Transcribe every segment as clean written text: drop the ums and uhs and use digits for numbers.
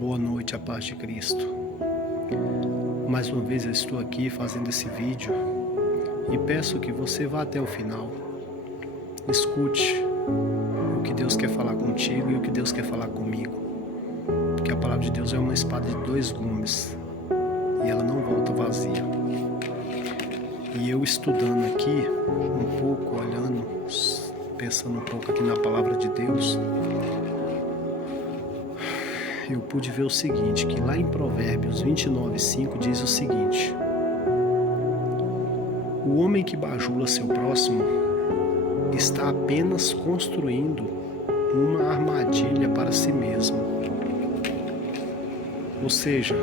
Boa noite, a paz de Cristo. Mais uma vez eu estou aqui fazendo esse vídeo e peço que você vá até o final. Escute o que Deus quer falar contigo e o que Deus quer falar comigo. Porque a palavra de Deus é uma espada de dois gumes e ela não volta vazia. E eu estudando aqui um pouco, olhando, pensando um pouco aqui na palavra de Deus, eu pude ver o seguinte, que lá em Provérbios 29:5 diz o seguinte: o homem que bajula seu próximo está apenas construindo uma armadilha para si mesmo. Ou seja,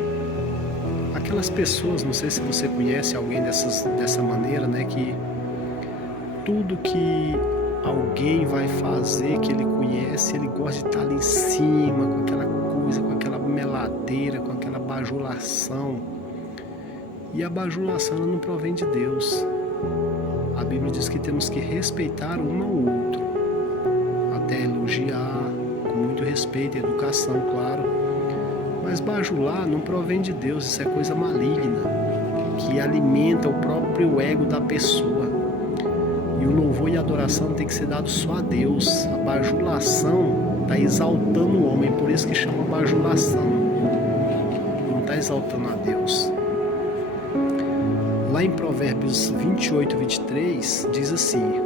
aquelas pessoas, não sei se você conhece alguém dessa maneira, né, que tudo que alguém vai fazer, que ele conhece, ele gosta de estar ali em cima, com aquela coisa, com aquela meladeira, com aquela bajulação. E a bajulação ela não provém de Deus. A Bíblia diz que temos que respeitar um ao outro, até elogiar, com muito respeito e educação, claro. Mas bajular não provém de Deus, isso é coisa maligna, que alimenta o próprio ego da pessoa. E o louvor e a adoração tem que ser dado só a Deus. A bajulação está exaltando o homem, por isso que chama bajulação. Não está exaltando a Deus. Lá em Provérbios 28:23 diz assim: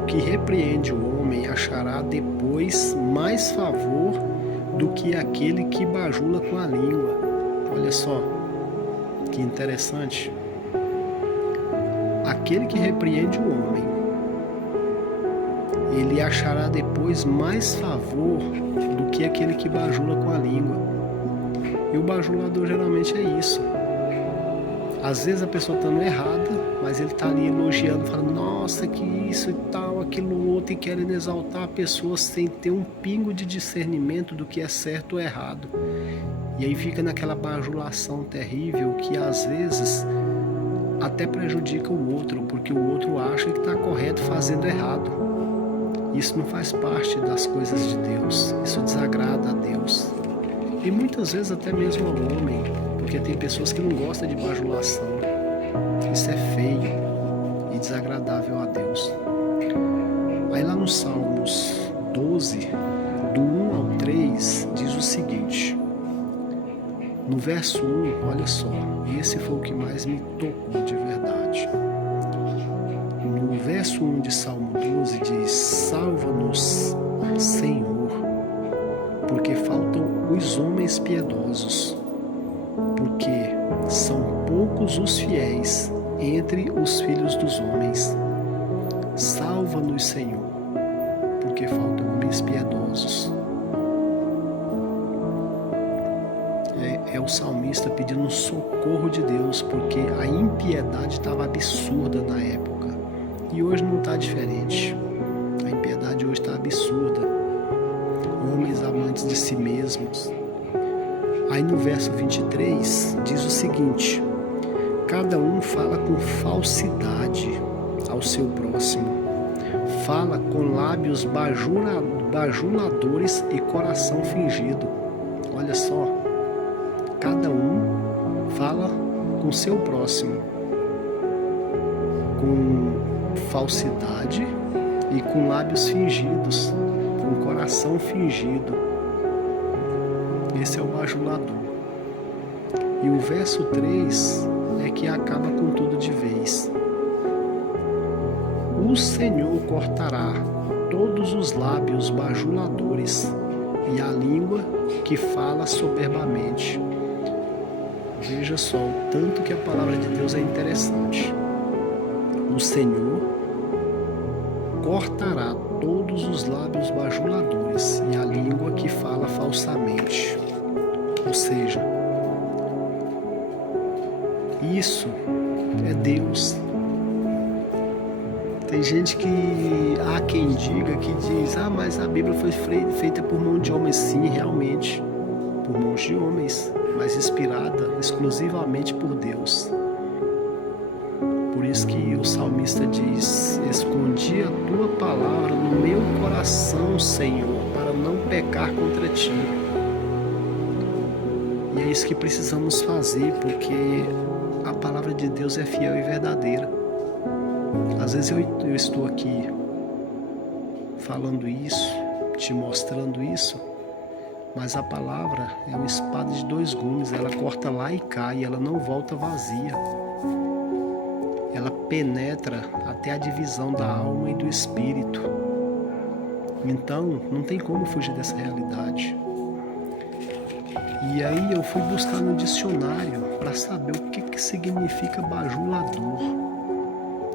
o que repreende o homem achará depois mais favor do que aquele que bajula com a língua. Olha só, que interessante. Aquele que repreende o homem, ele achará depois mais favor do que aquele que bajula com a língua. E o bajulador geralmente é isso. Às vezes a pessoa está errada, mas ele está ali elogiando, falando, nossa, que isso e tal, aquilo outro, e querendo exaltar a pessoa sem ter um pingo de discernimento do que é certo ou errado. E aí fica naquela bajulação terrível que às vezes até prejudica o outro, porque o outro acha que está correto fazendo errado. Isso não faz parte das coisas de Deus, isso desagrada a Deus. E muitas vezes até mesmo ao homem, porque tem pessoas que não gostam de bajulação. Isso é feio e desagradável a Deus. Aí lá no Salmos 12, do 1 ao 3, diz o seguinte. No verso 1, olha só, esse foi o que mais me tocou de verdade. No verso 1 de Salmo 12 diz: salva-nos, Senhor, porque faltam os homens piedosos, porque são poucos os fiéis entre os filhos dos homens. Salva-nos, Senhor, porque faltam homens piedosos. É o salmista pedindo um socorro de Deus, porque a impiedade estava absurda na época. E hoje não está diferente. A impiedade hoje está absurda. Homens amantes de si mesmos. Aí no verso 23 diz o seguinte: cada um fala com falsidade ao seu próximo, fala com lábios bajuladores e coração fingido. Olha só, cada um fala com seu próximo com falsidade e com lábios fingidos, com coração fingido. Esse é o bajulador. E o verso 3 é que acaba com tudo de vez. O Senhor cortará todos os lábios bajuladores e a língua que fala soberbamente. Veja só o tanto que a palavra de Deus é interessante. O Senhor cortará todos os lábios bajuladores e a língua que fala falsamente. Ou seja, isso é Deus. Tem gente que há quem diga, que diz, mas a Bíblia foi feita por mão de homens. Sim, realmente, por mãos de homens, mas inspirada exclusivamente por Deus. Por isso que o salmista diz: escondi a tua palavra no meu coração, Senhor, para não pecar contra ti. E é isso que precisamos fazer, porque a palavra de Deus é fiel e verdadeira. Às vezes eu estou aqui falando isso, te mostrando isso, mas a palavra é uma espada de dois gumes, ela corta lá e cai, ela não volta vazia. Ela penetra até a divisão da alma e do espírito. Então, não tem como fugir dessa realidade. E aí eu fui buscar no dicionário para saber o que significa bajulador.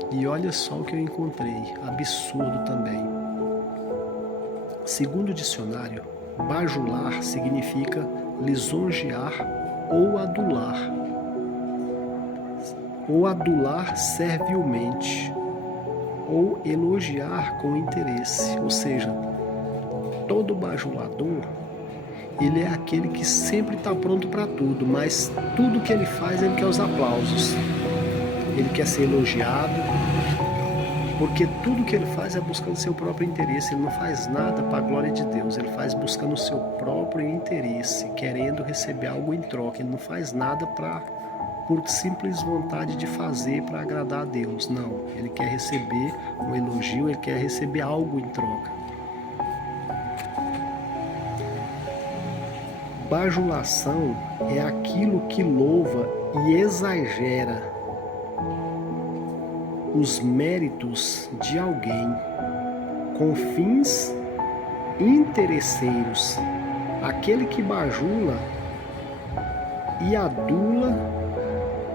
E olha só o que eu encontrei, absurdo também. Segundo o dicionário, bajular significa lisonjear ou adular servilmente, ou elogiar com interesse. Ou seja, todo bajulador, ele é aquele que sempre está pronto para tudo, mas tudo que ele faz, ele quer os aplausos. Ele quer ser elogiado, porque tudo que ele faz é buscando seu próprio interesse. Ele não faz nada para a glória de Deus, ele faz buscando o seu próprio interesse, querendo receber algo em troca. Ele não faz nada por simples vontade de fazer para agradar a Deus. Não, ele quer receber um elogio, ele quer receber algo em troca. Bajulação é aquilo que louva e exagera os méritos de alguém com fins interesseiros. Aquele que bajula e adula,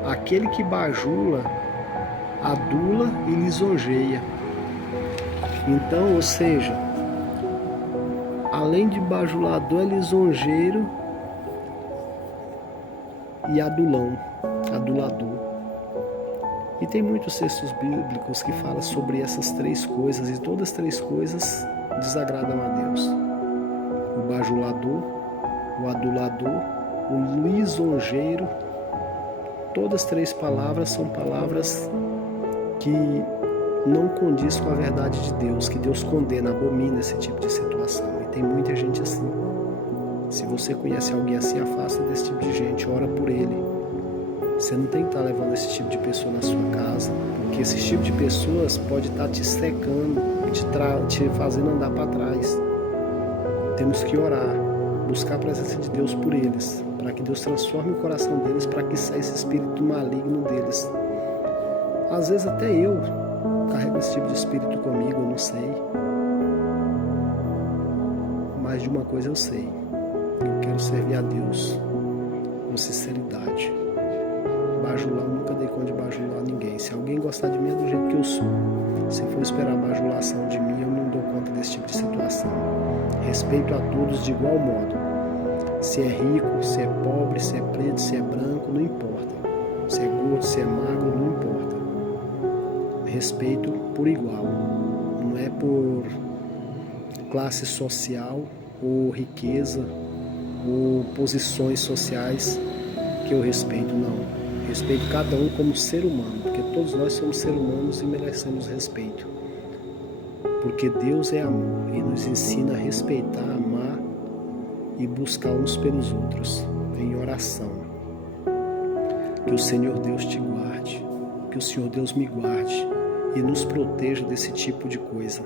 aquele que bajula, adula e lisonjeia. Então, ou seja, além de bajulador, é lisonjeiro e adulador. E tem muitos textos bíblicos que falam sobre essas três coisas, e todas as três coisas desagradam a Deus: o bajulador, o adulador, o lisonjeiro. Todas as três palavras são palavras que não condiz com a verdade de Deus, que Deus condena, abomina esse tipo de situação. E tem muita gente assim. Se você conhece alguém assim, afasta desse tipo de gente, ora por ele. Você não tem que estar levando esse tipo de pessoa na sua casa, porque esse tipo de pessoas pode estar te secando, te fazendo andar para trás. Temos que orar, buscar a presença de Deus por eles, para que Deus transforme o coração deles, para que saia esse espírito maligno deles. Às vezes até eu carrego esse tipo de espírito comigo, eu não sei. Mas de uma coisa eu sei: eu quero servir a Deus com sinceridade. Bajular, eu nunca dei conta de bajular ninguém. Se alguém gostar de mim, é do jeito que eu sou. Se for esperar bajulação de mim, eu não dou conta desse tipo de situação. Respeito a todos de igual modo. Se é rico, se é pobre, se é preto, se é branco, não importa. Se é gordo, se é magro, não importa. Respeito por igual. Não é por classe social ou riqueza ou posições sociais que eu respeito, não. Respeito cada um como ser humano, porque todos nós somos seres humanos e merecemos respeito. Porque Deus é amor e nos ensina a respeitar, amar e buscar uns pelos outros em oração. Que o Senhor Deus te guarde, que o Senhor Deus me guarde e nos proteja desse tipo de coisa,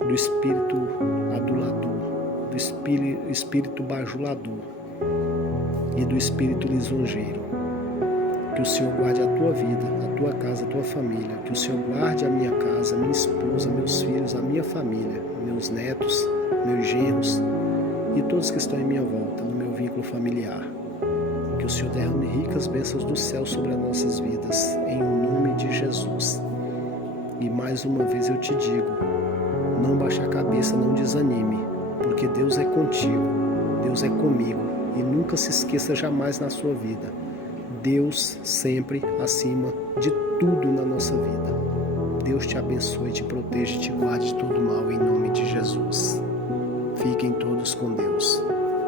do espírito adulador, do espírito bajulador e do espírito lisonjeiro. Que o Senhor guarde a tua vida, a tua casa, a tua família. Que o Senhor guarde a minha casa, a minha esposa, meus filhos, a minha família, meus netos, meus genros e todos que estão em minha volta, no meu vínculo familiar. Que o Senhor derrame ricas bênçãos do céu sobre as nossas vidas, em nome de Jesus. E mais uma vez eu te digo, não baixe a cabeça, não desanime, porque Deus é contigo, Deus é comigo, e nunca se esqueça jamais na sua vida: Deus sempre acima de tudo na nossa vida. Deus te abençoe, te proteja e te guarde de todo mal, em nome de Jesus. Fiquem todos com Deus.